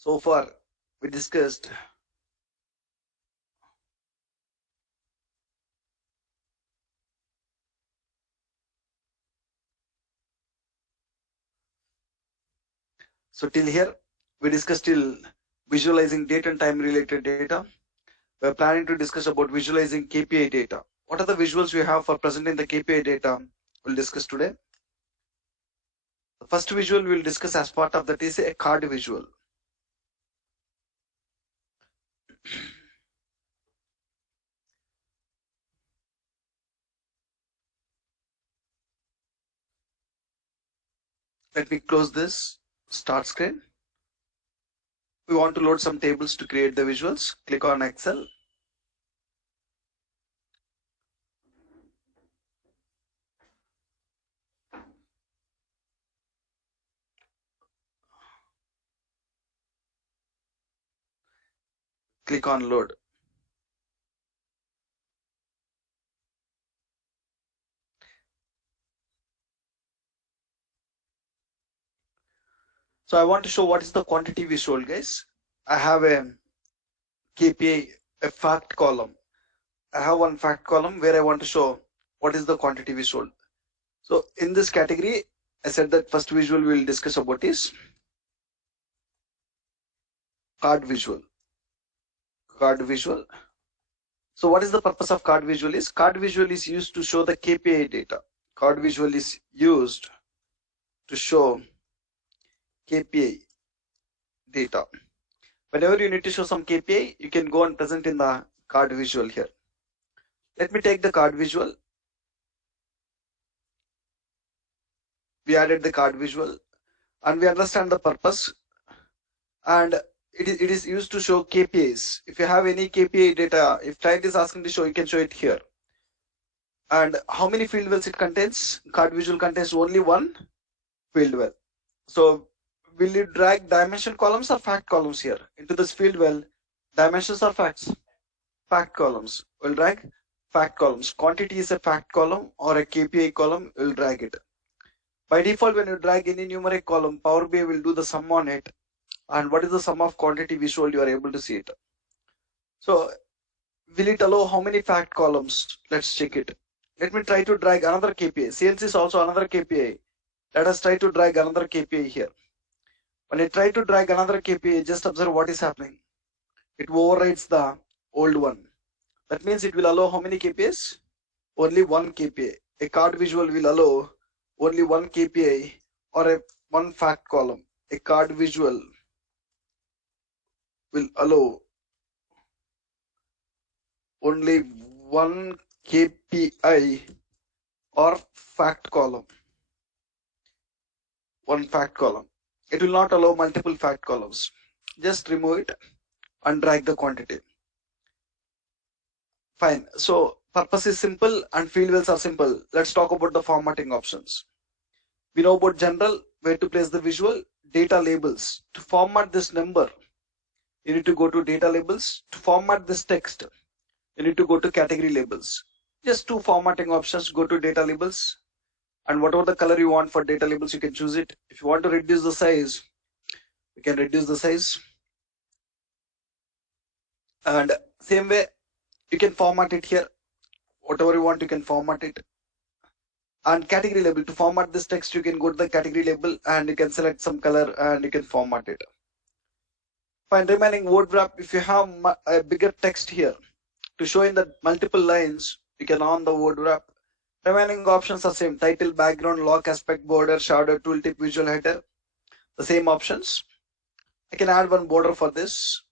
So far we discussed till here we discussed till visualizing date and time related data. We're planning to discuss about visualizing KPI data. What are the visuals we have for presenting the KPI data? We'll discuss today. The first visual we'll discuss as part of that is a card visual. Let me close this start screen. We want to load some tables to create the visuals. Click on Excel. Click on load. So I want to show what is the quantity visual, guys. I have a KPI, a fact column. I have one fact column where I want to show what is the quantity visual. So in this category, I said that first visual we will discuss about is card visual. Card visual. So what is the purpose of card visual is? Card visual is used to show the KPI data. Card visual is used to show KPI data. Whenever you need to show some KPI, you can go and present in the card visual here. Let me take the card visual. We added the card visual and we understand the purpose, and it is used to show KPIs. If you have any KPI data, if client is asking to show, you can show it here. And how many field wells it contains? Card visual contains only one field well. So will you drag dimension columns or fact columns here into this field well? Dimensions or facts? Fact columns. We'll drag fact columns. Quantity is a fact column or a KPI column. We'll drag it. By default, when you drag any numeric column, Power BI will do the sum on it. And what is the sum of quantity visual? You are able to see it. So will it allow how many fact columns? Let's check it. Let me try to drag another KPI. Sales is also another KPI. Let us try to drag another KPI here. When I try to drag another KPI, just observe what is happening. It overrides the old one. That means it will allow how many KPIs? Only one KPI. A card visual will allow only one KPI or one fact column. A card visual will allow only one KPI or fact column. One fact column. It will not allow multiple fact columns. Just remove it and drag the quantity. Fine. So purpose is simple and field wells are simple. Let's talk about the formatting options. We know about general, where to place the visual, data labels. To format this number, you need to go to data labels. To format this text, you need to go to category labels. Just two formatting options. Go to data labels, and whatever the color you want for data labels, you can choose it. If you want to reduce the size, you can reduce the size. And same way, you can format it here. Whatever you want, you can format it. And category label, to format this text, you can go to the category label and you can select some color and you can format it. Fine. Remaining word wrap, if you have a bigger text here to show in the multiple lines, you can on the word wrap. Remaining options are same: title, background, lock, aspect, border, shadow, tooltip, visual header. The same options. I can add one border for this.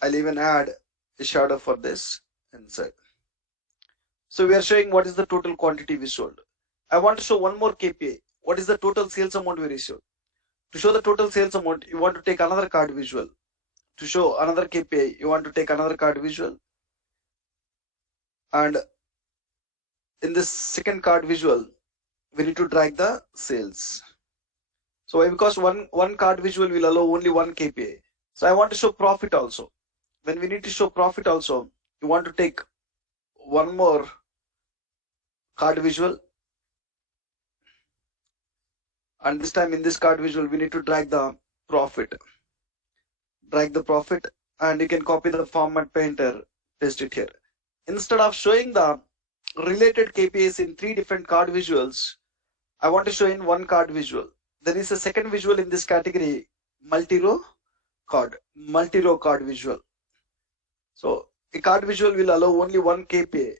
I'll even add a shadow for this inside. So we are showing what is the total quantity we sold. I want to show one more KPI. What is the total sales amount we received? To show the total sales amount, you want to take another card visual. To show another KPI, you want to take another card visual. And in this second card visual, we need to drag the sales. So why? Because one card visual will allow only one KPI. So I want to show profit also. When we need to show profit also, you want to take one more card visual, and this time in this card visual we need to drag the profit. Drag the profit, and you can copy the format painter, paste it here. Instead of showing the related KPIs in 3 different card visuals, I want to show in one card visual. There is a second visual in this category, multi-row card visual. So a card visual will allow only one KPI.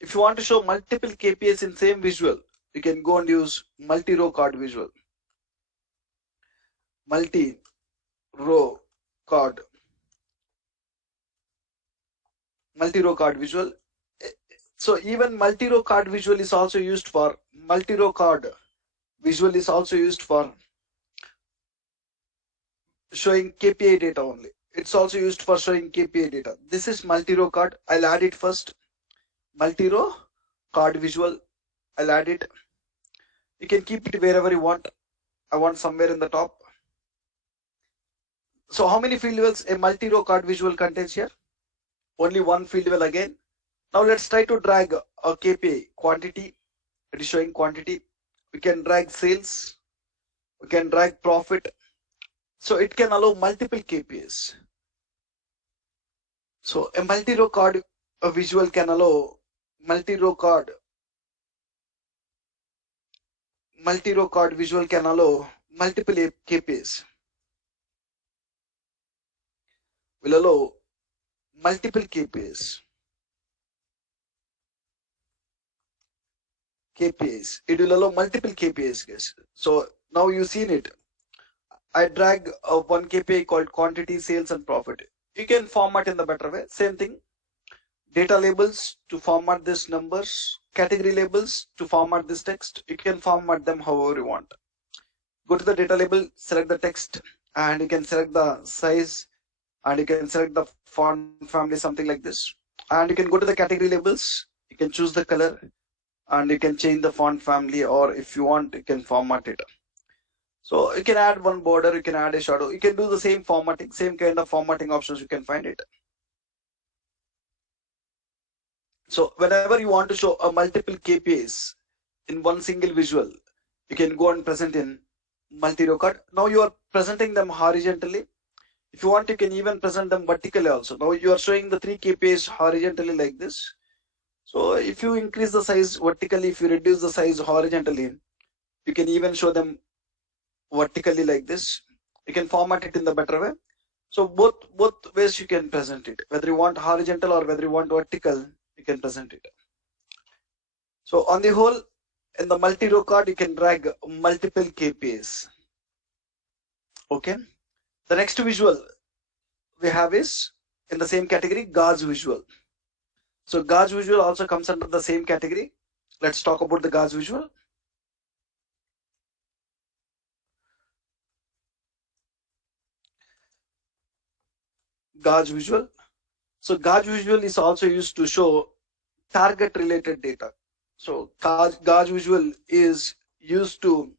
If you want to show multiple KPIs in same visual, you can go and use multi-row card visual. Multi-row card visual. So even multi-row card visual is also used for showing KPI data only. It's also used for showing KPI data. This is multi-row card. I'll add it first. Multi-row card visual. I'll add it. You can keep it wherever you want. I want somewhere in the top. So how many field levels a multi-row card visual contains here? Only one field level again. Now let's try to drag a KPI quantity. It is showing quantity. We can drag sales. We can drag profit. So it can allow multiple KPIs. So a multi-row card visual can allow multi-row card visual can allow multiple KPIs. Will allow multiple KPIs. It will allow multiple KPIs, guys. So now you've seen it. I drag one KPI called quantity, sales, and profit. You can format in the better way. Same thing. Data labels to format these numbers. Category labels to format this text. You can format them however you want. Go to the data label, select the text, and you can select the size, and you can select the font family, something like this. And you can go to the category labels. You can choose the color, and you can change the font family, or if you want, you can format it. So you can add one border, you can add a shadow, you can do the same formatting, same kind of formatting options, you can find it. So whenever you want to show a multiple KPIs in one single visual, you can go and present in multi-row card. Now you are presenting them horizontally. If you want, you can even present them vertically also. Now you are showing the 3 KPIs horizontally like this. So if you increase the size vertically, if you reduce the size horizontally, you can even show them vertically like this. You can format it in the better way. So both ways you can present it. Whether you want horizontal or whether you want vertical, you can present it. So on the whole, in the multi-row card, you can drag multiple KPIs. Okay. The next visual we have is in the same category, gauge visual. So gauge visual also comes under the same category. Let's talk about the gauge visual. Gauge visual. So gauge visual is also used to show target related data. So gauge visual is used to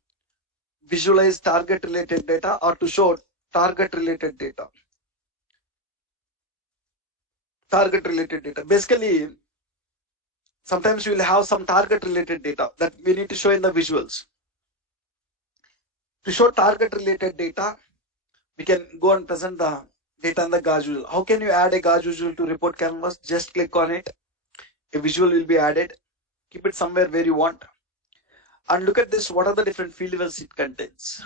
visualize target related data or to show target related data. Basically, sometimes we will have some target related data that we need to show in the visuals. To show target related data, we can go and present the data in the gauge visual. How can you add a gauge visual to report canvas? Just click on it. A visual will be added. Keep it somewhere where you want. And look at this. What are the different field levels it contains?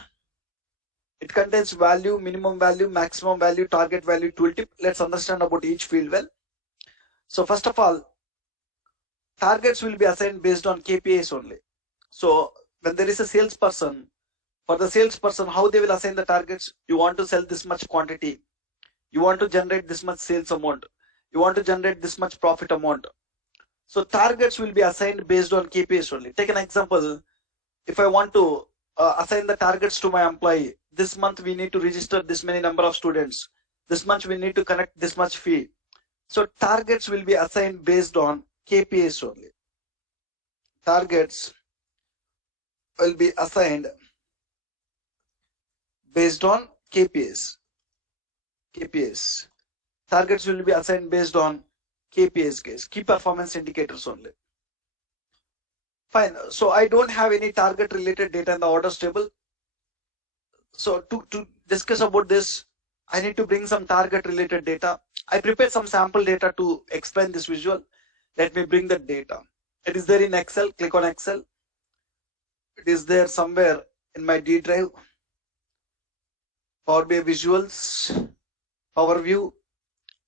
It contains value, minimum value, maximum value, target value, tooltip. Let's understand about each field well. So first of all, targets will be assigned based on KPIs only. So when there is a salesperson, for the salesperson, how they will assign the targets? You want to sell this much quantity. You want to generate this much sales amount. You want to generate this much profit amount. So targets will be assigned based on KPIs only. Take an example. If I want to assign the targets to my employee, this month we need to register this many number of students. This month we need to collect this much fee. So targets will be assigned based on KPIs only. Targets will be assigned based on KPIs. Targets will be assigned based on KPIs, guys. Key performance indicators only. Fine. So I don't have any target related data in the orders table. So to discuss about this, I need to bring some target related data. I prepared some sample data to explain this visual. Let me bring that data. It is there in Excel. Click on Excel. It is there somewhere in my D drive. Power BI visuals, Power View.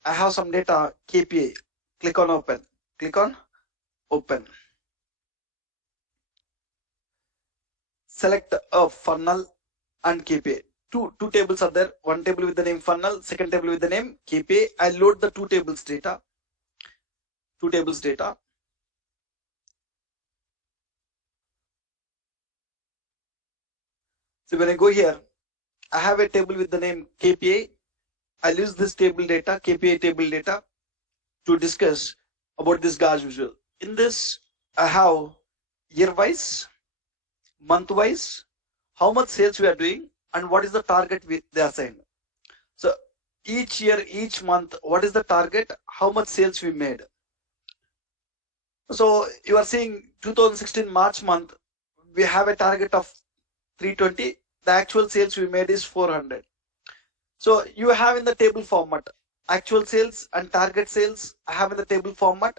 I have some data, KPI. Click on open. Click on open. Select a funnel and KPI. Two tables are there. One table with the name funnel, second table with the name KPI. I load the two tables data. Two tables data. So when I go here, I have a table with the name KPI. I'll use this table data, KPI table data, to discuss about this Gauss visual. In this, I have year-wise, month-wise, how much sales we are doing, and what is the target they assigned. So each year, each month, what is the target, how much sales we made. So you are seeing 2016 March month, we have a target of 320. The actual sales we made is 400. So you have in the table format, actual sales and target sales, I have in the table format.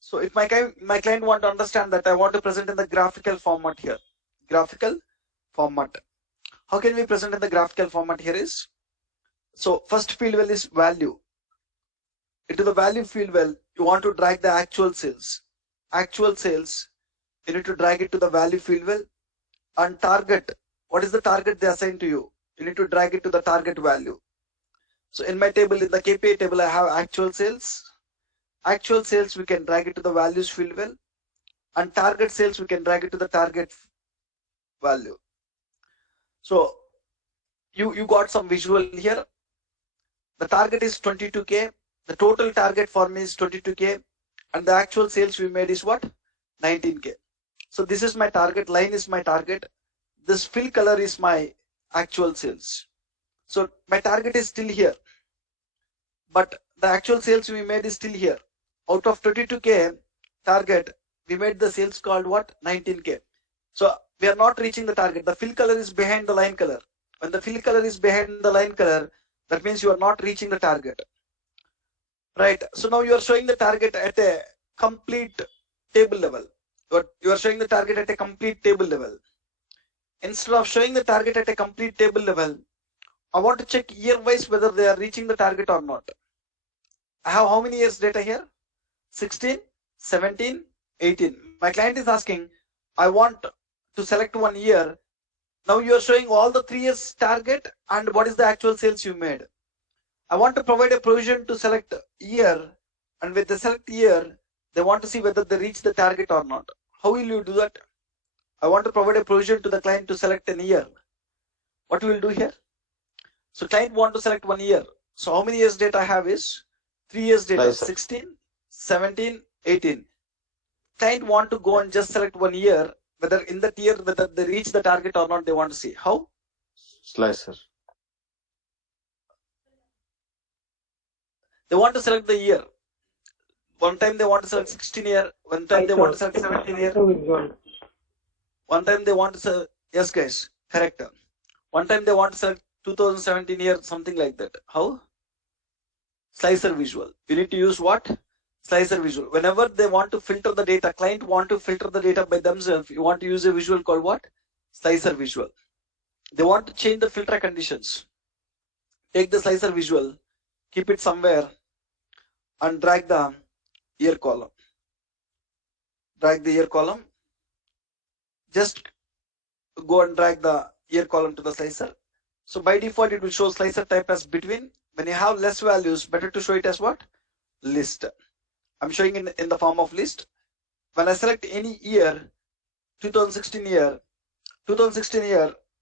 So if my client want to understand that, I want to present in the graphical format here. Graphical format. How can we present in the graphical format here is, so first field well is value. Into the value field well, you want to drag the actual sales. Actual sales, you need to drag it to the value field well. And target, what is the target they assign to you? You need to drag it to the target value. So in my table, in the KPI table, I have actual sales. Actual sales, we can drag it to the values field well. And target sales, we can drag it to the target value. So you got some visual here. The target is 22K. The total target for me is 22K. And the actual sales we made is what? 19K. So this is my target, line is my target. This fill color is my actual sales. So my target is still here. But the actual sales we made is still here. Out of 22K target, we made the sales called what? 19K. So we are not reaching the target. The fill color is behind the line color. When the fill color is behind the line color, that means you are not reaching the target. Right. So now you are showing the target at a complete table level. You are showing the target at a complete table level. Instead of showing the target at a complete table level, I want to check year-wise whether they are reaching the target or not. I have how many years data here? 16, 17, 18. My client is asking, I want to select 1 year. Now you are showing all the 3 years target and what is the actual sales you made. I want to provide a provision to select year, and with the select year, they want to see whether they reach the target or not. How will you do that? I want to provide a provision to the client to select an year. What we will do here? So client want to select 1 year. So how many years data I have is 3 years data, Right, 16, 17, 18. Client want to go and just select 1 year, whether in that year, whether they reach the target or not, they want to see. How? slicer. They want to select the year. One time they want to select 16 year, one time they want to select 17 year. One time they want to select, yes guys, correct. One time they want to select 2017 year, something like that. How? Slicer visual. You need to use what? Slicer visual. Whenever they want to filter the data, client want to filter the data by themselves, you want to use a visual called what? Slicer visual. They want to change the filter conditions. Take the slicer visual, keep it somewhere, and drag the year column. Drag the year column. Just go and drag the year column to the slicer. So by default, it will show slicer type as between. When you have less values, better to show it as what? List. I'm showing in the form of list. When I select any year, 2016 year,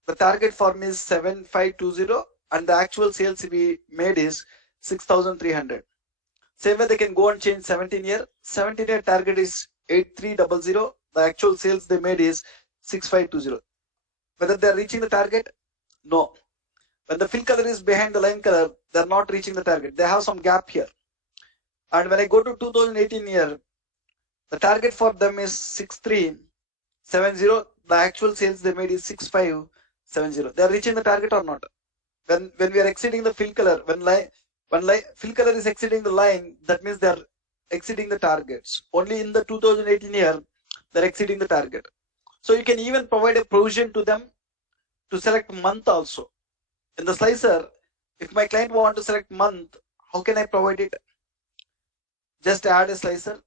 the target for me is 7520 and the actual sales we made is 6,300. Same way they can go and change 17 year. 17 year target is 8300. The actual sales they made is 6520. Whether they are reaching the target? No. When the fill color is behind the line color, they are not reaching the target. They have some gap here. And when I go to 2018 year, the target for them is 6370. The actual sales they made is 6570. They are reaching the target or not? when we are exceeding the fill color, when fill color is exceeding the line, that means they are exceeding the targets. Only in the 2018 year, they're exceeding the target. So you can even provide a provision to them to select month also. In the slicer, if my client want to select month, how can I provide it? Just add a slicer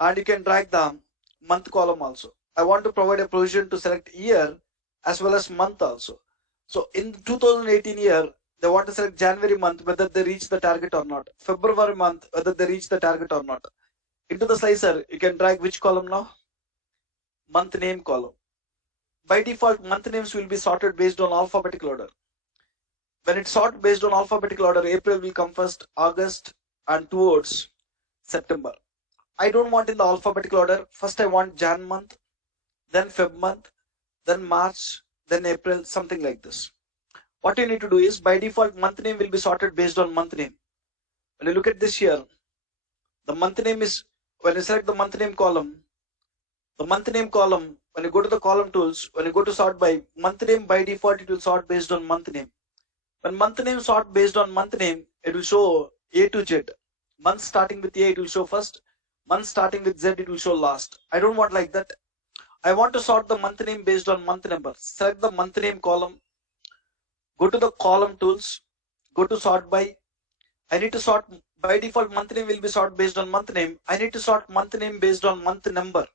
and you can drag the month column also. I want to provide a provision to select year as well as month also. So in 2018 year, they want to select January month, whether they reach the target or not. February month, whether they reach the target or not. Into the slicer, you can drag which column now? Month name column. By default, month names will be sorted based on alphabetical order. When it's sorted based on alphabetical order, April will come first, August, and towards September. I don't want in the alphabetical order. First, I want Jan month, then Feb month, then March, then April, something like this. What you need to do is, by default, month name will be sorted based on month name. When you look at this here, the month name is, when you select the month name column, when you go to the column tools, when you go to sort by month name, by default, it will sort based on month name. When month name sort based on month name, it will show A to Z. Month starting with A, it will show first. Month starting with Z, it will show last. I don't want like that. I want to sort the month name based on month number. Select the month name column. Go to the column tools. Go to sort by. I need to sort, by default, month name will be sorted based on month name. I need to sort month name based on month number.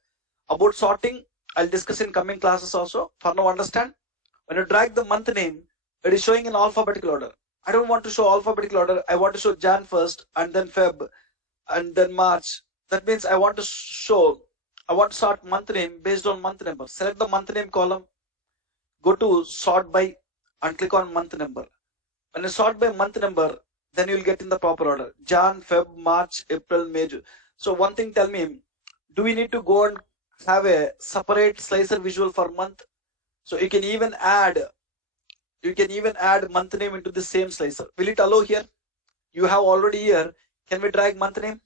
About sorting, I'll discuss in coming classes also. For now, understand. When you drag the month name, it is showing in alphabetical order. I don't want to show alphabetical order. I want to show Jan first, and then Feb, and then March. That means I want to sort month name based on month number. Select the month name column, go to sort by and click on month number. When you sort by month number, then you will get in the proper order. Jan, Feb, March, April, May, June. So one thing, tell me, do we need to go and have a separate slicer visual for month? So you can even add month name into the same slicer. Will it allow here? You have already here. Can we drag month name?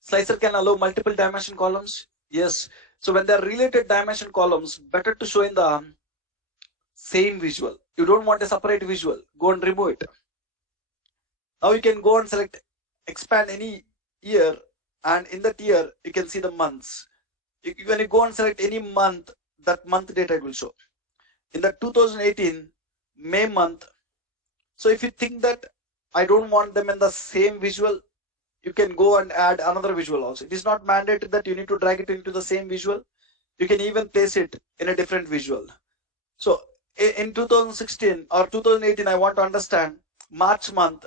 Slicer can allow multiple dimension columns. Yes. So when they are related dimension columns, better to show in the same visual. You don't want a separate visual. Go and remove it. Now you can go and select, expand any year, and in that year you can see the months. When you go and select any month, that month data will show. In the 2018 May month. So if you think that I don't want them in the same visual, you can go and add another visual also. It is not mandated that you need to drag it into the same visual. You can even place it in a different visual. So in 2016 or 2018, I want to understand March month.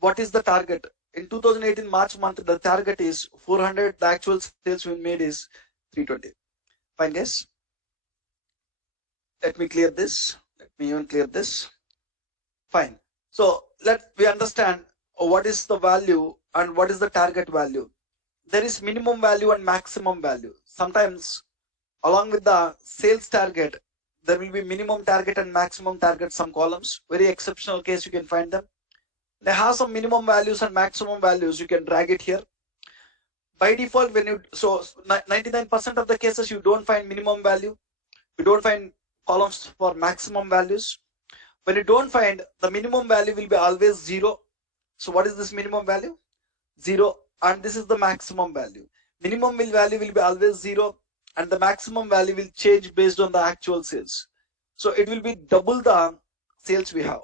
What is the target? In 2018 March month, the target is 400. The actual sales we made is 320. Fine, guys. Let me clear this. Let me even clear this. Fine. So we understand what is the value and what is the target value. There is minimum value and maximum value. Sometimes along with the sales target, there will be minimum target and maximum target, some columns. Very exceptional case, you can find them. They have some minimum values and maximum values. You can drag it here. By default, 99% of the cases, you don't find minimum value. You don't find columns for maximum values. When you don't find, the minimum value will be always 0. So what is this minimum value? 0. And this is the maximum value. Minimum value will be always 0. And the maximum value will change based on the actual sales. So it will be double the sales we have.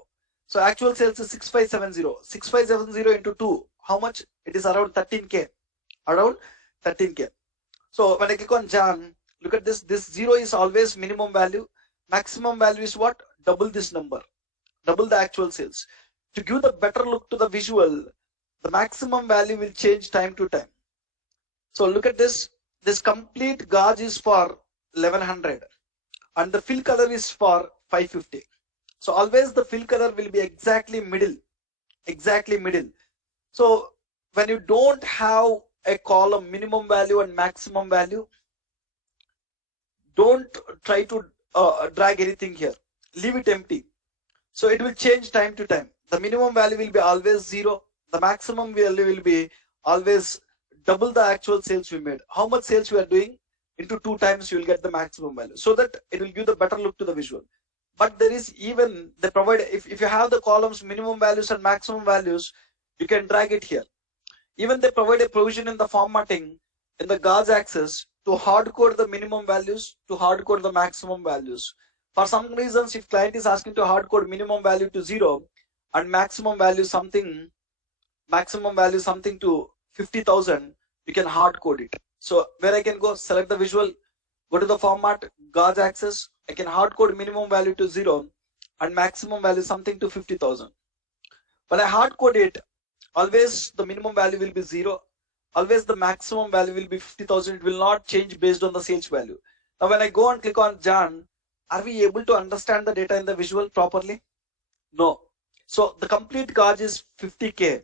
So actual sales is 6570. 6570 into 2. How much? It is around 13K. Around 13K. So when I click on Jan, look at this. This 0 is always minimum value. Maximum value is what? Double this number. Double the actual sales. To give the better look to the visual, the maximum value will change time to time. So look at this. This complete gauge is for 1100 and the fill color is for 550. So always the fill color will be exactly middle. So when you don't have a column minimum value and maximum value, don't try to drag anything here. Leave it empty. So it will change time to time. The minimum value will be always 0. The maximum value will be always double the actual sales we made. How much sales we are doing into 2 times, you will get the maximum value. So that it will give the better look to the visual. but there is even, they provide, if you have the columns minimum values and maximum values, you can drag it here. Even they provide a provision in the formatting in the gauge axis to hard code the minimum values, to hard code the maximum values. For some reasons, if client is asking to hard code minimum value to 0 and maximum value something to 50,000, you can hard code it. So where I can go, select the visual, go to the format, gauge axis, I can hard code minimum value to 0 and maximum value something to 50,000. When I hard code it, always the minimum value will be 0, always the maximum value will be 50,000. It will not change based on the sales value. Now when I go and click on Jan, are we able to understand the data in the visual properly? No. So the complete gauge is 50K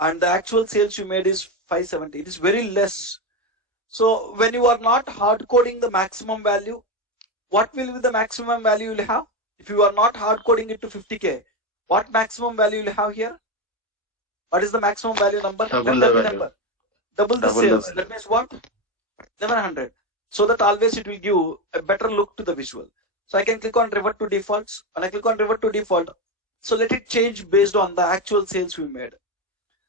and the actual sales you made is 570. It is very less. So when you are not hard coding the maximum value, what will be the maximum value you will have? If you are not hard coding it to 50K, what maximum value you will have here? What is the maximum value number? Double Let the me number. Double the Double sales. the That means what? 1100. So that always it will give a better look to the visual. So I can click on revert to defaults. When I click on revert to default, so let it change based on the actual sales we made.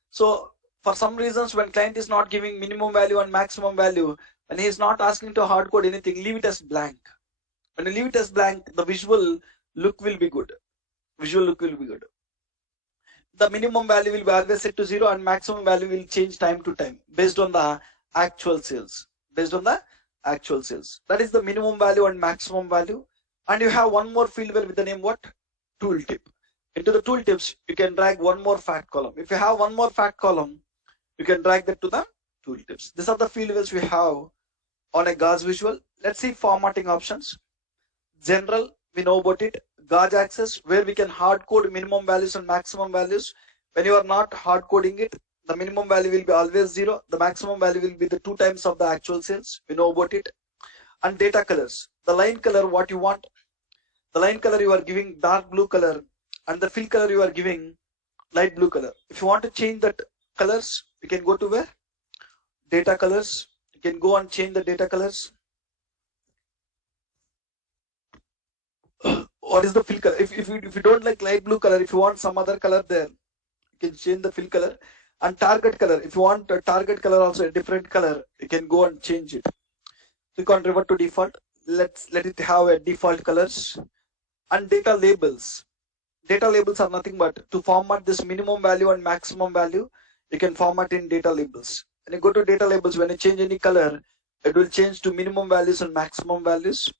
So for some reasons, when client is not giving minimum value and maximum value, and he is not asking to hard code anything, leave it as blank. When you leave it as blank, the visual look will be good. Visual look will be good. The minimum value will be always set to 0 and maximum value will change time to time based on the actual sales. Based on the actual sales. That is the minimum value and maximum value. And you have one more field with the name what? Tooltip. Into the tooltips, you can drag one more fact column. If you have one more fact column, you can drag that to the tooltips. These are the field which we have on a gauge visual. Let's see formatting options. General, we know about it. Gauge access, where we can hard code minimum values and maximum values. When you are not hard coding it, the minimum value will be always 0. The maximum value will be the 2 times of the actual sales. We know about it. And data colors, the line color, what you want. The line color you are giving dark blue color, and the fill color you are giving light blue color. If you want to change that colors, you can go to where? Data colors. You can go and change the data colors. What is the fill color? If you don't like light blue color, if you want some other color there, you can change the fill color. And target color, if you want a target color also a different color, you can go and change it. Click on revert to default. Let it have a default colors. And data labels. Data labels are nothing but to format this minimum value and maximum value, you can format in data labels. When you go to data labels, when you change any color, it will change to minimum values and maximum values.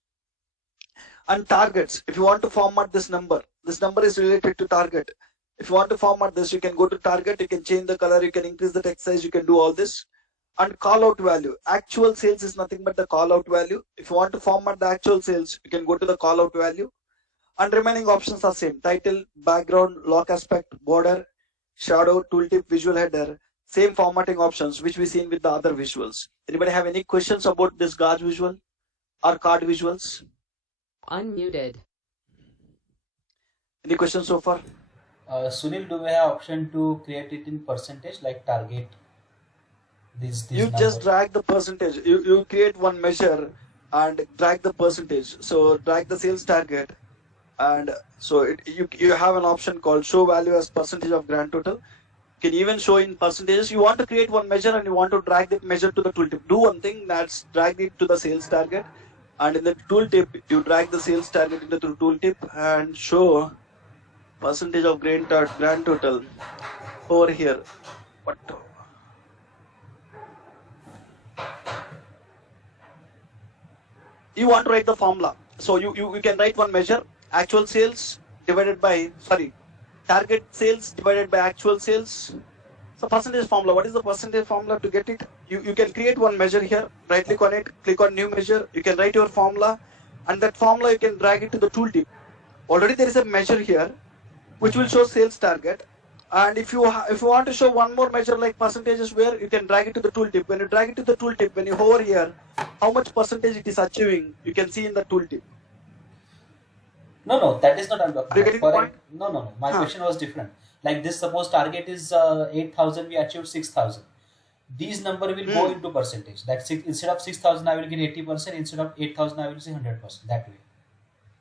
And targets, if you want to format this number is related to target. If you want to format this, you can go to target, you can change the color, you can increase the text size, you can do all this. And call out value, actual sales is nothing but the call out value. If you want to format the actual sales, you can go to the call out value. And remaining options are same: title, background, lock aspect, border, shadow, tooltip, visual header. Same formatting options which we seen with the other visuals. Anybody have any questions about this gauge visual or card visuals? Unmuted. Any questions so far? Sunil, do we have option to create it in percentage, like target these You numbers? just drag the percentage. You create one measure and drag the percentage. So drag the sales target, and so you have an option called show value as percentage of grand total. You can even show in percentages. You want to create one measure and you want to drag that measure to the tooltip. Do one thing, that's drag it to the sales target, and in the tooltip you drag the sales target into the tooltip and show percentage of grand total over here. But you want to write the formula, so you can write one measure, actual sales divided by target sales divided by actual sales. So percentage formula, what is the percentage formula to get it? You can create one measure here, right click on it, click on new measure, you can write your formula, and that formula you can drag it to the tooltip. Already there is a measure here which will show sales target, and if you want to show one more measure like percentages, where you can drag it to the tooltip. When you drag it to the tooltip, when you hover here, how much percentage it is achieving, you can see in the tooltip. No, that is not I'm talking Are you getting the about. point? No. My question was different. Like this, suppose target is 8,000, we achieved 6,000. These number will go into percentage. That instead of 6,000, I will get 80%. Instead of 8,000, I will say 100%. That way.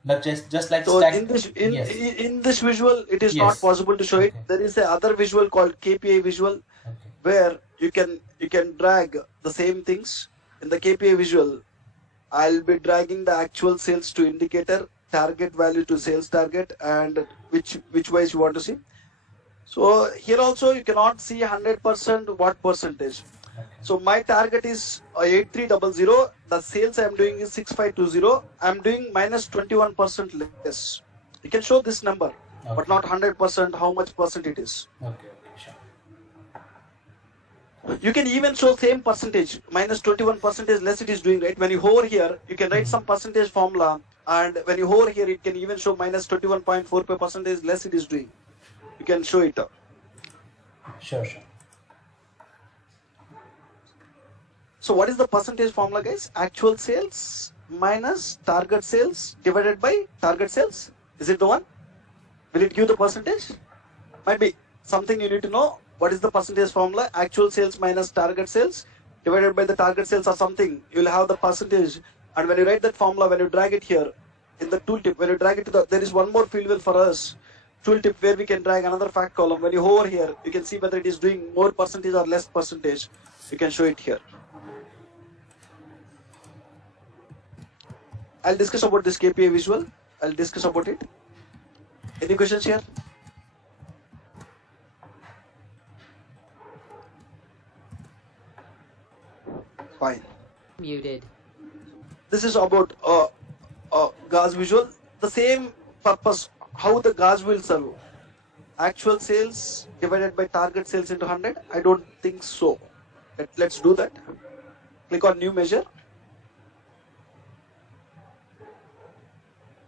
Like just like So stat. Yes. in this visual, it is not Yes. possible to show it. Okay. There is a other visual called KPI visual, Okay. where you can drag the same things. In the KPI visual, I'll be dragging the actual sales to indicator, target value to sales target, and which ways you want to see. So here also you cannot see 100% what percentage. Okay. So my target is 8300. The sales I'm doing is 6520. I'm doing minus 21% less. You can show this number, but Okay. not 100%. How much percent it is? Okay. Okay. Sure. You can even show same percentage, minus 21% less it is doing, right? When you hover here, you can write some percentage formula, and when you hover here, it can even show minus 21.45% less it is doing. You can show it. Sure. Sure. So what is the percentage formula, guys? Actual sales minus target sales divided by target sales. Is it the one? Will it give the percentage? Might be something you need to know. What is the percentage formula? Actual sales minus target sales divided by the target sales or something. You will have the percentage. And when you write that formula, when you drag it here in the tooltip, when you drag it to the, there is one more field wheel for us. Tooltip where we can drag another fact column. When you hover here, you can see whether it is doing more percentage or less percentage. You can show it here. I'll discuss about this KPI visual. I'll discuss about it. Any questions here? Fine. Muted. This is about gas visual. The same purpose, how the gas will serve. Actual sales divided by target sales into 100. I don't think so. Let's do that. Click on new measure.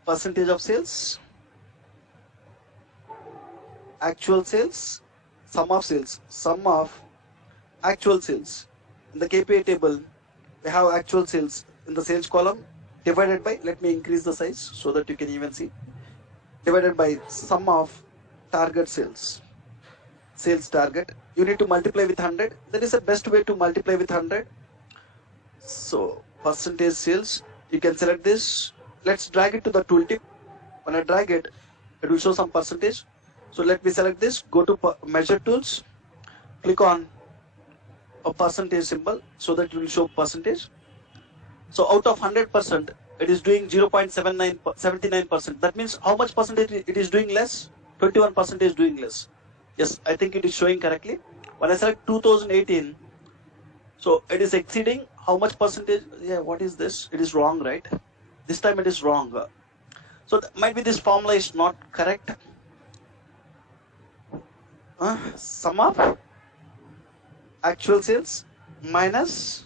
Percentage of sales. Actual sales. Sum of sales. Sum of actual sales. In the KPI table, we have actual sales in the sales column divided by, let me increase the size so that you can even see, divided by sum of target sales. Sales target. You need to multiply with 100. That is the best way to multiply with 100. So percentage sales, you can select this. Let's drag it to the tooltip. When I drag it, it will show some percentage. So let me select this, go to measure tools, click on a percentage symbol so that it will show percentage. So out of 100%, it is doing 0.79%. That means how much percentage it is doing less? 21% is doing less. Yes, I think it is showing correctly. When I select 2018, so it is exceeding how much percentage? Yeah, what is this? It is wrong, right? This time it is wrong. So might be this formula is not correct. Sum of actual sales minus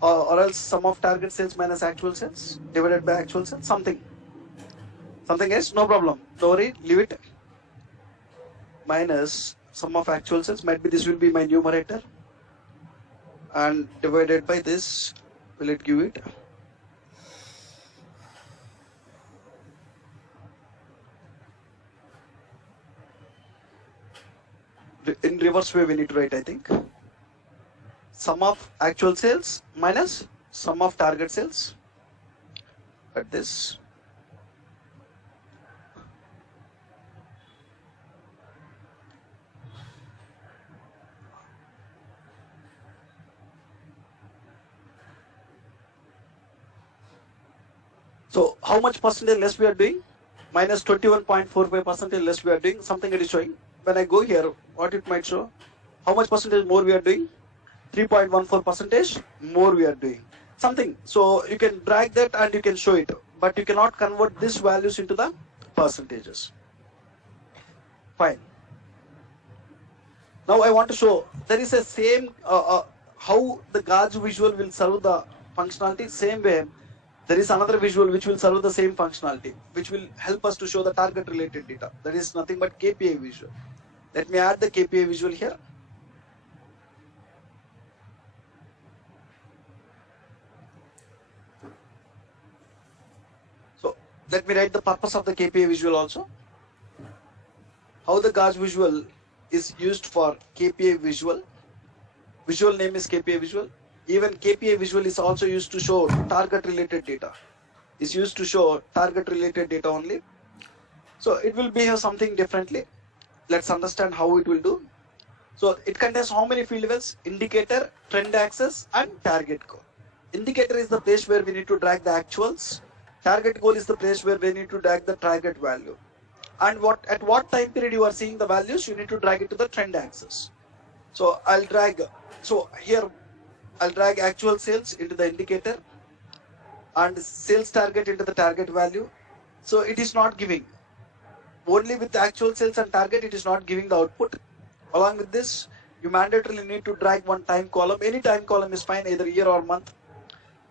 or else sum of target sales minus actual sales divided by actual sales, something else, no problem, don't worry, leave it. Minus sum of actual sales, might be this will be my numerator, and divided by this, will it give it? In reverse way we need to write, I think. Sum of actual sales minus sum of target sales. At this. So how much percentage less we are doing? Minus 21.45% less we are doing. Something it is showing. When I go here, what it might show? How much percentage more we are doing? 3.14% more we are doing. Something. So you can drag that and you can show it. But you cannot convert these values into the percentages. Fine. Now I want to show there is a same how the gauge visual will serve the functionality. Same way, there is another visual which will serve the same functionality, which will help us to show the target related data. That is nothing but KPI visual. Let me add the KPI visual here. So let me write the purpose of the KPI visual also. How the gauge visual is used for KPI visual. Visual name is KPI visual. Even KPI visual is also used to show target related data. is used to show target related data only. So it will behave something differently. Let's understand how it will do. So it contains how many field levels? Indicator, trend axis, and target goal. Indicator is the place where we need to drag the actuals. Target goal is the place where we need to drag the target value. And at what time period you are seeing the values, you need to drag it to the trend axis. So I'll drag actual sales into the indicator and sales target into the target value. So it is not giving. Only with the actual sales and target, it is not giving the output. Along with this, you mandatorily need to drag one time column. Any time column is fine, either year or month.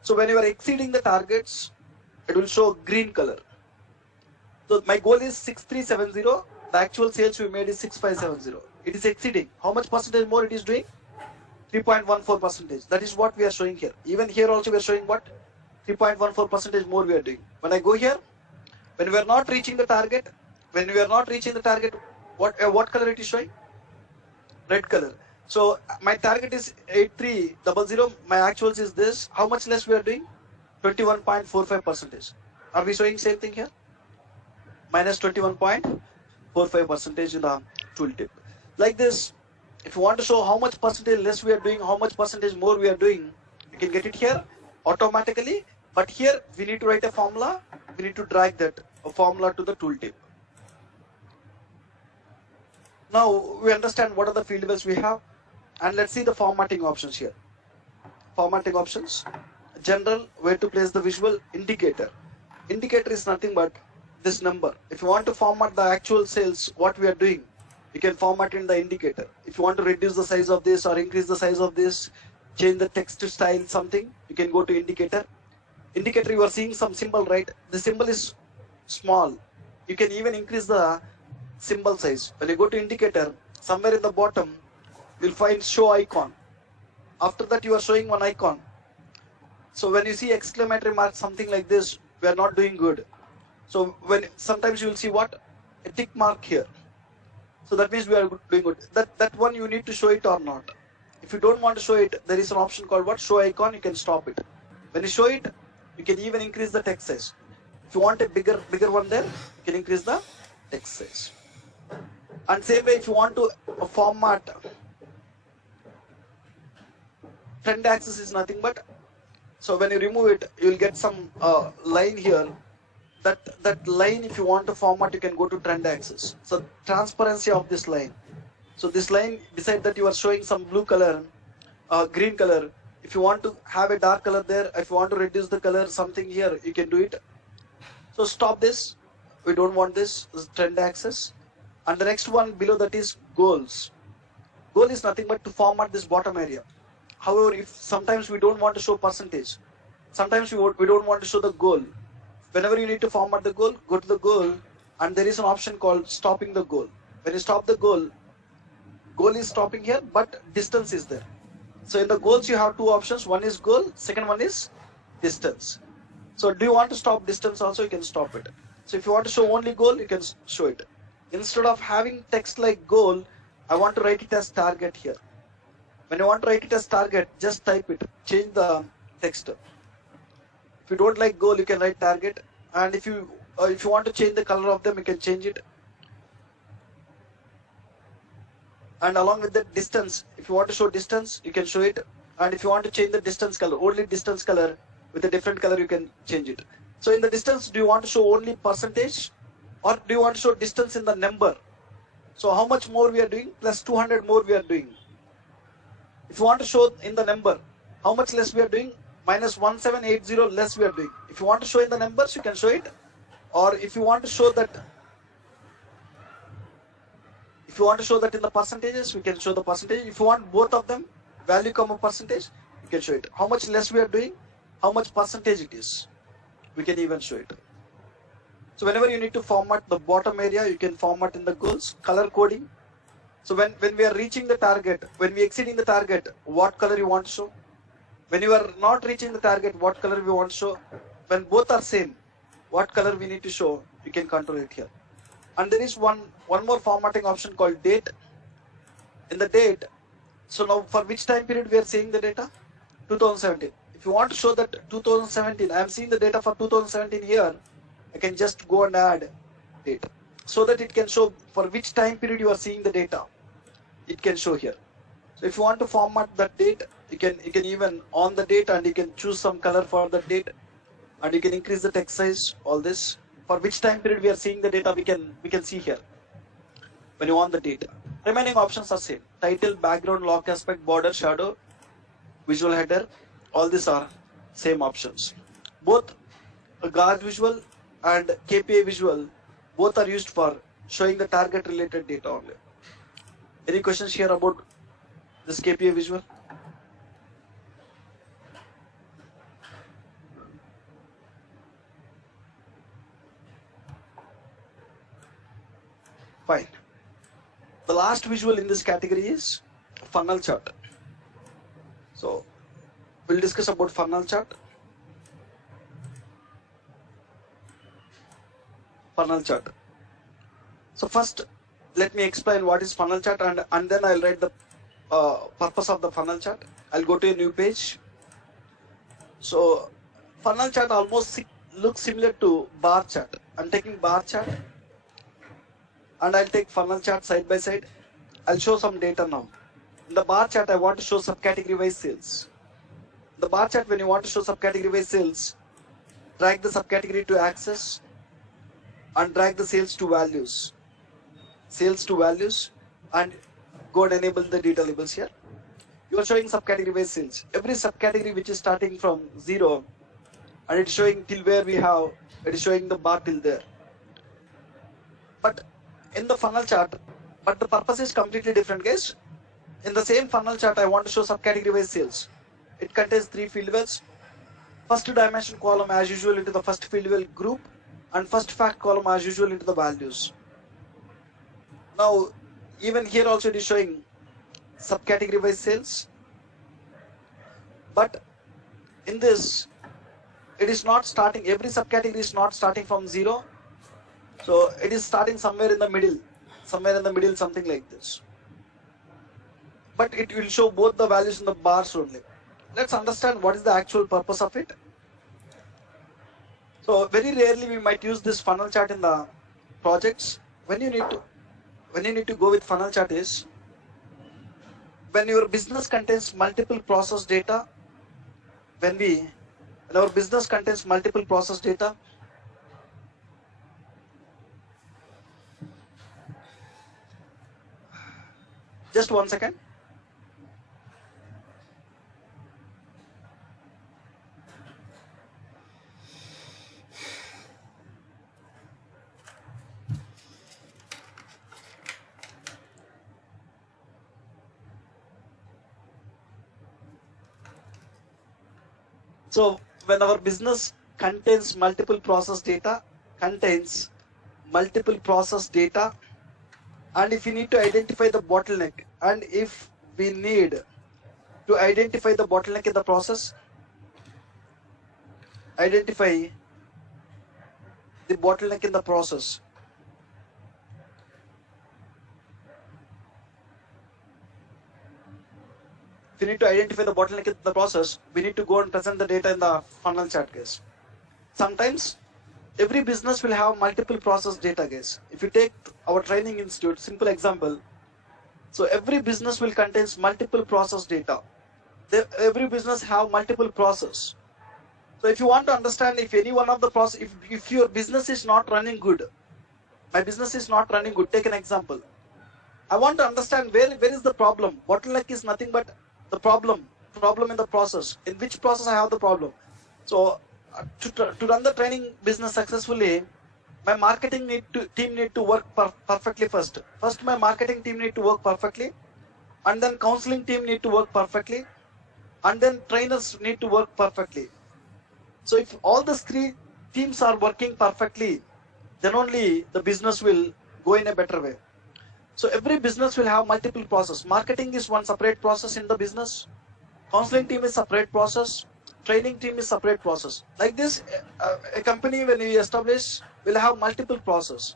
So when you are exceeding the targets, it will show green color. So my goal is 6370. The actual sales we made is 6570. It is exceeding. How much percentage more it is doing? 3.14 percentage. That is what we are showing here. Even here also we are showing what? 3.14 percentage more we are doing. When I go here, when we are not reaching the target, what color it is showing? Red color. So my target is 8300. My actuals is this. How much less we are doing? 21.45 percentage. Are we showing same thing here? Minus 21.45 percentage in the tooltip. Like this, if you want to show how much percentage less we are doing, how much percentage more we are doing, you can get it here automatically. But here we need to write a formula. We need to drag that formula to the tooltip. Now we understand what are the field levels we have, and let's see the formatting options here. Formatting options, general, where to place the visual, indicator. Indicator is nothing but this number. If you want to format the actual sales, what we are doing, you can format in the indicator. If you want to reduce the size of this or increase the size of this, change the text style, something, you can go to indicator. Indicator, you are seeing some symbol, right? The symbol is small. You can even increase the symbol size. When you go to indicator, somewhere in the bottom, you'll find show icon. After that, you are showing one icon. So when you see exclamatory mark, something like this, we are not doing good. So sometimes you will see what? A tick mark here. So that means we are doing good. That one you need to show it or not. If you don't want to show it, there is an option called what? Show icon, you can stop it. When you show it, you can even increase the text size. If you want a bigger one there, you can increase the text size. And same way, if you want to format, trend axis is nothing but, so when you remove it, you will get some line here. That line, if you want to format, you can go to trend axis. So transparency of this line. So this line, beside that you are showing some blue color, green color. If you want to have a dark color there, if you want to reduce the color, something here, you can do it. So stop this. We don't want this is trend axis. And the next one below that is goals. Goal is nothing but to format this bottom area. However, if sometimes we don't want to show percentage, sometimes we don't want to show the goal. Whenever you need to format the goal, go to the goal, and there is an option called stopping the goal. When you stop the goal is stopping here, but distance is there. So in the goals you have two options. One is goal, second one is distance. So do you want to stop distance also? You can stop it. So if you want to show only goal, you can show it. Instead of having text like goal, I want to write it as target here. When you want to write it as target, just type it. Change the text. If you don't like goal, you can write target. And if you want to change the color of them, you can change it. And along with the distance, if you want to show distance, you can show it. And if you want to change the distance color, only distance color with a different color, you can change it. So in the distance, do you want to show only percentage, or do you want to show distance in the number? So how much more we are doing? Plus 200 more we are doing. If you want to show in the number, how much less we are doing? Minus 1780 less we are doing. If you want to show in the numbers, you can show it. Or if you want to show that, in the percentages, we can show the percentage. If you want both of them, value comma percentage, you can show it. How much less we are doing, how much percentage it is, we can even show it. So whenever you need to format the bottom area, you can format in the goals, color coding. So when we are reaching the target, when we exceeding the target, what color you want to show? When you are not reaching the target, what color we want to show? When both are same, what color we need to show? You can control it here. And there is one more formatting option called date. In the date, so now for which time period we are seeing the data? 2017. If you want to show that 2017, I am seeing the data for 2017 here, I can just go and add date so that it can show for which time period you are seeing the data. It can show here. So if you want to format that date, you can even on the date and you can choose some color for the date, and you can increase the text size. All this for which time period we are seeing the data, we can see here when you want the data. Remaining options are same: title, background, lock aspect, border, shadow, visual header. All these are same options. Both a guard visual and KPI visual, both are used for showing the target related data only. Any questions here about this KPI visual? Fine. The last visual in this category is funnel chart. So we'll discuss about funnel chart. Funnel chart. So first, let me explain what is funnel chart, and then I'll write the purpose of the funnel chart. I'll go to a new page. So funnel chart almost looks similar to bar chart. I'm taking bar chart and I'll take funnel chart side by side. I'll show some data now. In the bar chart, I want to show subcategory wise sales. The bar chart, when you want to show subcategory wise sales, drag the subcategory to axis and drag the sales to values. Sales to values, and go and enable the data labels here. You are showing subcategory wise sales. Every subcategory which is starting from 0 and it's showing till where we have, it is showing the bar till there. But in the funnel chart, but the purpose is completely different, guys. In the same funnel chart, I want to show subcategory wise sales. It contains 3 field wells. First dimension column as usual into the first field well group, and first fact column as usual into the values. Now, even here also it is showing subcategory wise sales, but in this, it is not starting, every subcategory is not starting from 0. So it is starting somewhere in the middle, something like this. But it will show both the values in the bars only. Let's understand what is the actual purpose of it. So very rarely we might use this funnel chart in the projects. When you need to go with funnel chart is when your business contains multiple process data. When our business contains multiple process data, just 1 second. So when our business contains multiple process data, and if we need to identify the bottleneck, and if we need to identify the bottleneck in the process, identify the bottleneck in the process. If we need to identify the bottleneck in the process, we need to go and present the data in the funnel chart, guys. Sometimes every business will have multiple process data, guys. If you take our training institute, simple example. So every business will contains multiple process data. Every business have multiple process. So if you want to understand if any one of the process, if your business is not running good, my business is not running good, take an example. I want to understand where is the problem. Bottleneck is nothing but the problem in the process. In which process I have the problem. So to run the training business successfully, my marketing team need to work perfectly first. First my marketing team need to work perfectly, and then counseling team need to work perfectly, and then trainers need to work perfectly. So if all these 3 teams are working perfectly, then only the business will go in a better way. So every business will have multiple process. Marketing is one separate process in the business. Counseling team is separate process. Training team is separate process. Like this, a company when we establish will have multiple process.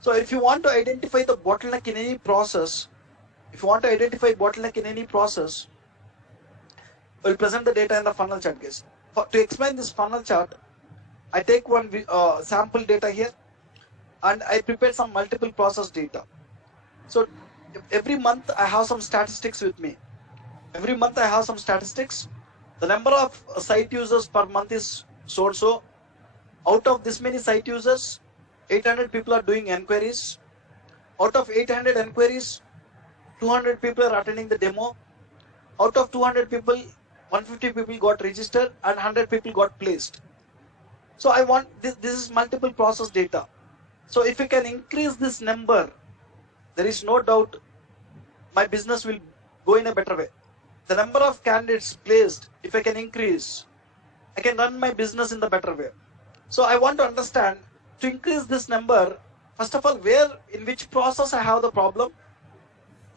So if you want to identify the bottleneck in any process, We'll present the data in the funnel chart, guys. To explain this funnel chart, I take one sample data here, and I prepare some multiple process data. So every month I have some statistics with me. Every month I have some statistics. The number of site users per month is so and so. Out of this many site users, 800 people are doing enquiries. Out of 800 enquiries, 200 people are attending the demo. Out of 200 people, 150 people got registered and 100 people got placed. So I want this is multiple process data. So if we can increase this number, there is no doubt my business will go in a better way. The number of candidates placed, if I can increase, I can run my business in the better way. So I want to understand, to increase this number, first of all, in which process I have the problem,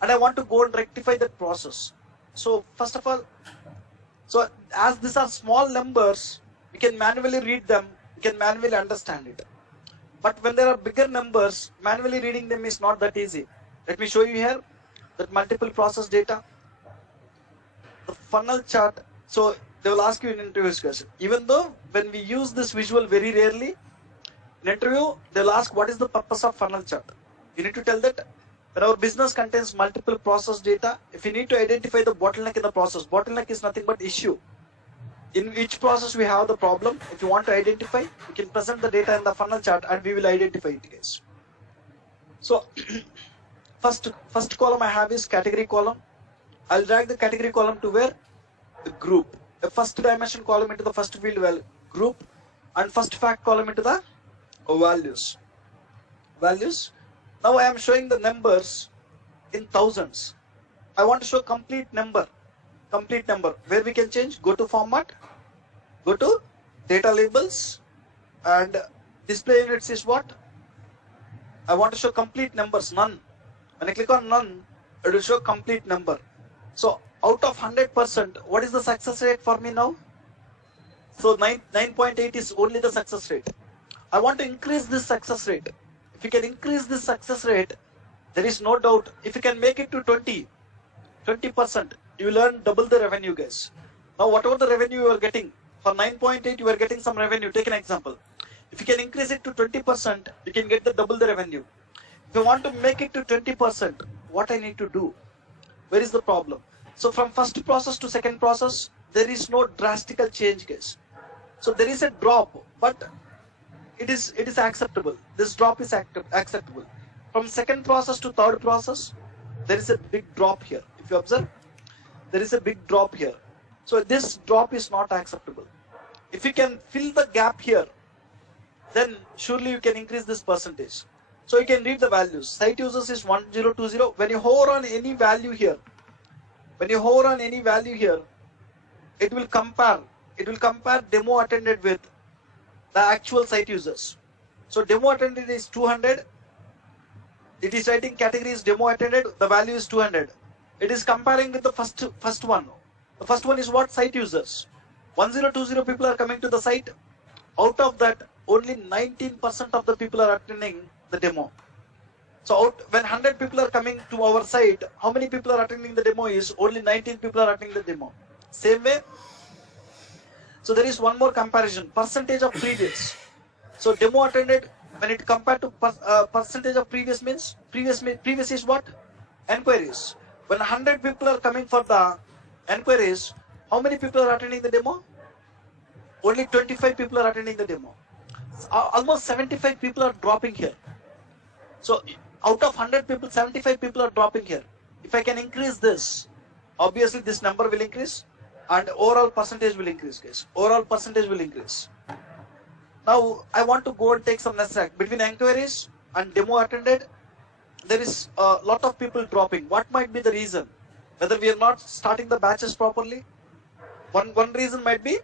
and I want to go and rectify that process. So first of all, so as these are small numbers, we can manually read them, we can manually understand it. But when there are bigger numbers, manually reading them is not that easy. Let me show you here that multiple process data. The funnel chart, so they will ask you in interviews, guys. Even though when we use this visual very rarely, in interview, they'll ask what is the purpose of funnel chart. You need to tell that when our business contains multiple process data, if you need to identify the bottleneck in the process, bottleneck is nothing but issue. In each process we have the problem. If you want to identify, you can present the data in the funnel chart and we will identify it, guys. So first column I have is category column. I'll drag the category column to where? The group. The first dimension column into the first field, well, group, and first fact column into the values. Values. Now I am showing the numbers in thousands. I want to show complete number. Complete number. Where we can change? Go to format. Go to data labels, and display units is what? I want to show complete numbers, none. When I click on none, it will show complete number. So out of 100%, what is the success rate for me now? So 9.8 is only the success rate. I want to increase this success rate. If you can increase this success rate, there is no doubt. If you can make it to 20%, you will earn double the revenue, guys. Now whatever the revenue you are getting, for 9.8 you are getting some revenue. Take an example. If you can increase it to 20%, you can get the double the revenue. If you want to make it to 20%, what I need to do? Where is the problem? So from first process to second process, there is no drastic change, guys. So there is a drop, but it is acceptable. This drop is acceptable. From second process to third process, there is a big drop here. If you observe, there is a big drop here. So this drop is not acceptable. If you can fill the gap here, then surely you can increase this percentage. So you can read the values. Site users is 1020. When you hover on any value here, it will compare demo attended with the actual site users. So demo attended is 200. It is writing category is demo attended. The value is 200. It is comparing with the first one. The first one is what? Site users. 1020 people are coming to the site. Out of that, only 19% of the people are attending the demo. So when 100 people are coming to our site, how many people are attending the demo is only 19 people are attending the demo. Same way. So there is one more comparison. Percentage of previous. So demo attended, when it compared to percentage of previous means, previous is what? Enquiries. When 100 people are coming for the enquiries, how many people are attending the demo? Only 25 people are attending the demo. Almost 75 people are dropping here. So out of 100 people, 75 people are dropping here. If I can increase this, obviously this number will increase and overall percentage will increase, guys. Overall percentage will increase. Now I want to go and take some next track. Between enquiries and demo attended, there is a lot of people dropping. What might be the reason? Whether we are not starting the batches properly. One reason might be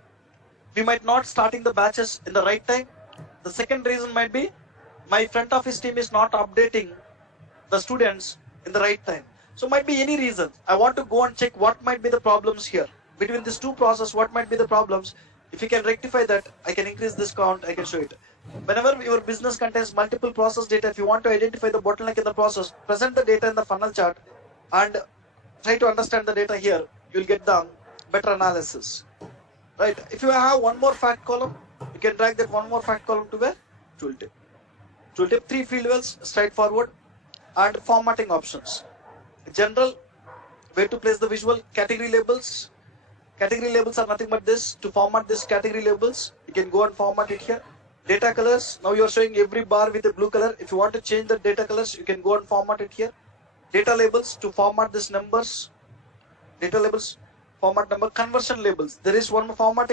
we might not starting the batches in the right time. The second reason might be my front office team is not updating the students in the right time. So might be any reason. I want to go and check what might be the problems here. Between these two processes, what might be the problems? If you can rectify that, I can increase this count, I can show it. Whenever your business contains multiple process data, if you want to identify the bottleneck in the process, present the data in the funnel chart and try to understand the data here. You'll get the better analysis, right? If you have one more fact column, you can drag that one more fact column to where? Tooltip. Tooltip 3 field wells, straightforward, and formatting options. General, where to place the visual, category labels. Category labels are nothing but this. To format this category labels, you can go and format it here. Data colors, now you are showing every bar with a blue color. If you want to change the data colors, you can go and format it here. Data labels, to format these numbers. Data labels, format number. Conversion labels, there is one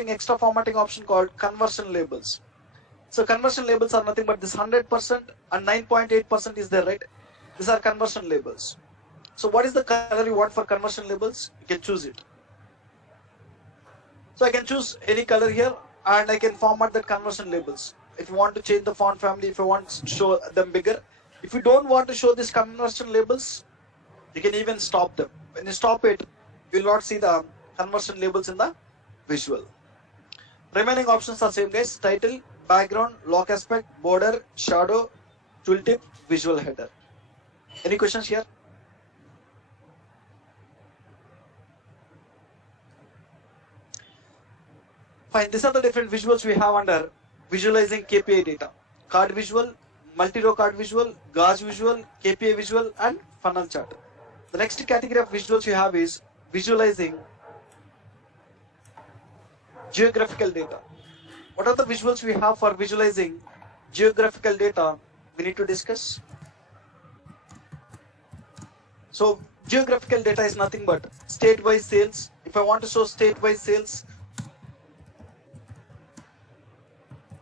extra formatting option called conversion labels. So conversion labels are nothing but this 100% and 9.8% is there, right? These are conversion labels. So what is the color you want for conversion labels? You can choose it. So I can choose any color here and I can format the conversion labels. If you want to change the font family, if you want to show them bigger. If you don't want to show these conversion labels, you can even stop them. When you stop it, you will not see the conversion labels in the visual. Remaining options are same, guys. Title, background, lock aspect, border, shadow, tooltip, visual header. Any questions here? Fine, these are the different visuals we have under visualizing KPI data. Card visual, multi-row card visual, gauge visual, KPI visual, and funnel chart. The next category of visuals you have is visualizing geographical data. What are the visuals we have for visualizing geographical data? We need to discuss. So geographical data is nothing but state-wise sales. If I want to show state-wise sales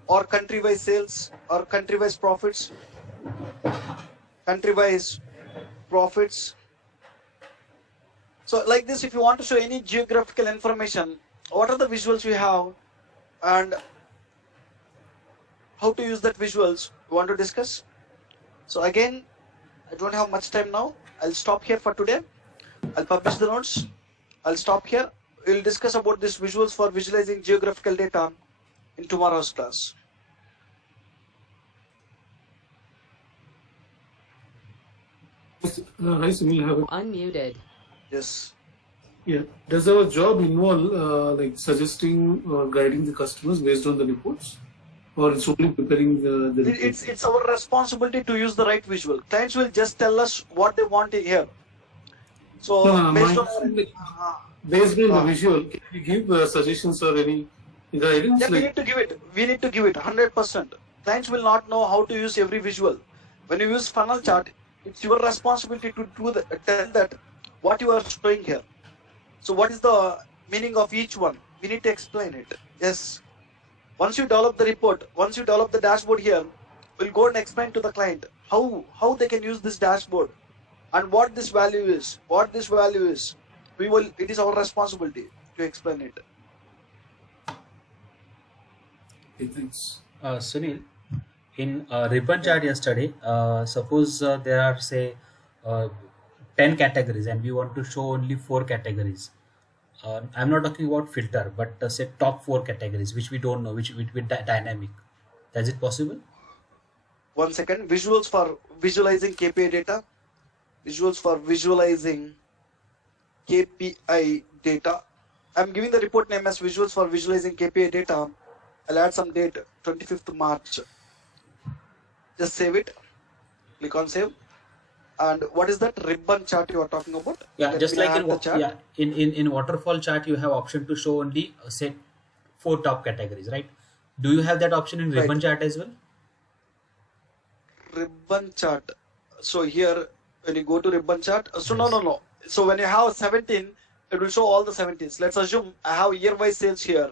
or country-wise sales or country-wise profits, So like this, if you want to show any geographical information, what are the visuals we have and how to use that visuals you want to discuss. So again, I don't have much time now. I'll stop here for today. I'll publish the notes. I'll stop here. We'll discuss about these visuals for visualizing geographical data in tomorrow's class. Hi, Sunil. I have Unmuted. Yes. yeah. Does our job involve like suggesting or guiding the customers based on the reports, or it's only preparing the reports? It's our responsibility to use the right visual. Clients will just tell us what they want to hear. So based on based on the visual, can we give suggestions or any guidance? yeah, we need to give it. We need to give it 100%. Clients will not know how to use every visual. When you use funnel chart, it's your responsibility to tell that what you are showing here. So what is the meaning of each one? We need to explain it. Yes. Once you develop the report, once you develop the dashboard here, we'll go and explain to the client how they can use this dashboard and what this value is. It is our responsibility to explain it. Okay, thanks. Sunil, in ribbon chart yesterday, suppose there are say 10 categories and we want to show only 4 categories. I'm not talking about filter, but say top 4 categories which we don't know, which with dynamic. Is it possible? 1 second. Visuals for visualizing KPI data. Visuals for visualizing KPI data. I'm giving the report name as visuals for visualizing KPI data. I'll add some date, 25th March. Just save it. Click on save. And what is that ribbon chart you are talking about? Yeah, Let just me like add the chart. in waterfall chart, you have option to show only say 4 top categories, right? Do you have that option in ribbon Right. chart as well? Ribbon chart. So here, when you go to ribbon chart, so Yes. no. So when you have 17, it will show all the 17s. Let's assume I have year-wise sales here.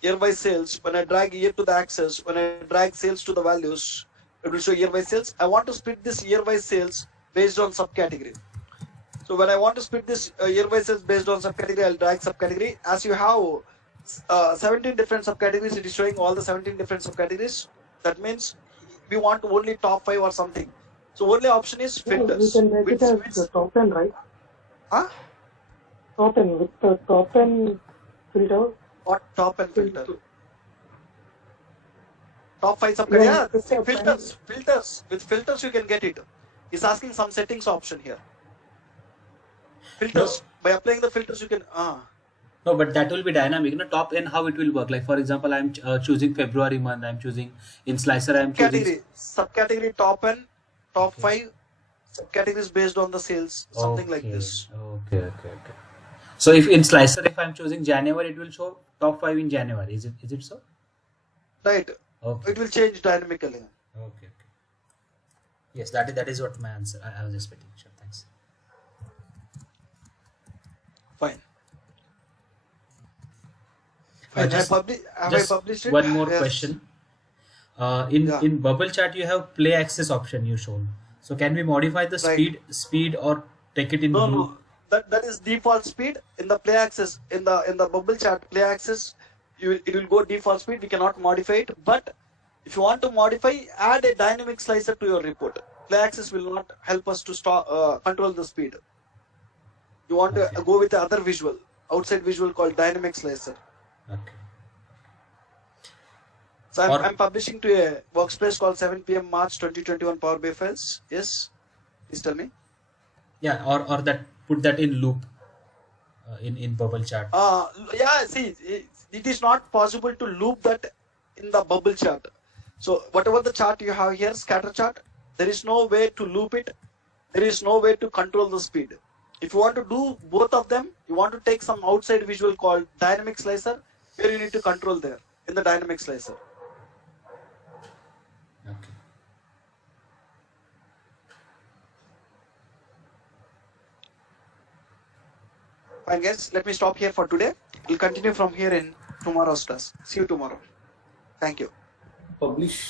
Year-wise sales. When I drag year to the axis, when I drag sales to the values, it will show year-wise sales. I want to split this year-wise sales based on subcategory. So when I want to split this year-wise sales based on subcategory, I'll drag subcategory. As you have 17 different subcategories, it is showing all the 17 different subcategories. That means we want only top 5 or something. So only option is Yeah, we filters. can make it as the top 10, right? Huh? Top 10 with the top 10 filter. What top and filter? Top 5 subcategory. Yeah, Yeah, it's a filters. With filters you can get it. He's asking some settings option here. Filters. By applying the filters you can. No, but that will be dynamic. No, top and how it will work. Like for example, I'm choosing February month. I'm choosing in Slicer. I'm choosing. Subcategory top and top Okay. 5 subcategories based on the sales, something like Okay. this. Okay. So if in Slicer, if I'm choosing January, it will show top 5 in January. Is it so? Right. Okay. It will change dynamically. Okay. Yes, that is what my answer. I was expecting. Sure. Thanks. Fine. Uh, Fine. just Have I just published it? one more Yes. question. In Yeah. in bubble chart you have play access option you shown. So can we modify the Right. speed or take it in No, blue? no. That is default speed in the play access in the bubble chart play access. It will go default speed. We cannot modify it. But if you want to modify, add a dynamic slicer to your report. Play access will not help us to control the speed. You want Okay. to go with the other visual, outside visual called dynamic slicer. Okay. So Or I'm publishing to a workspace called 7 p.m. March 2021 Power BI files. Yes, please tell me. yeah, or that put that in loop in bubble chart. Yeah, see, it is not possible to loop that in the bubble chart. So whatever the chart you have here, scatter chart, there is no way to loop it. There is no way to control the speed. If you want to do both of them, you want to take some outside visual called dynamic slicer, where you need to control there in the dynamic slicer. Okay. Fine, guys, let me stop here for today. We'll continue from here in tomorrow's class. See you tomorrow. Thank you. Publish.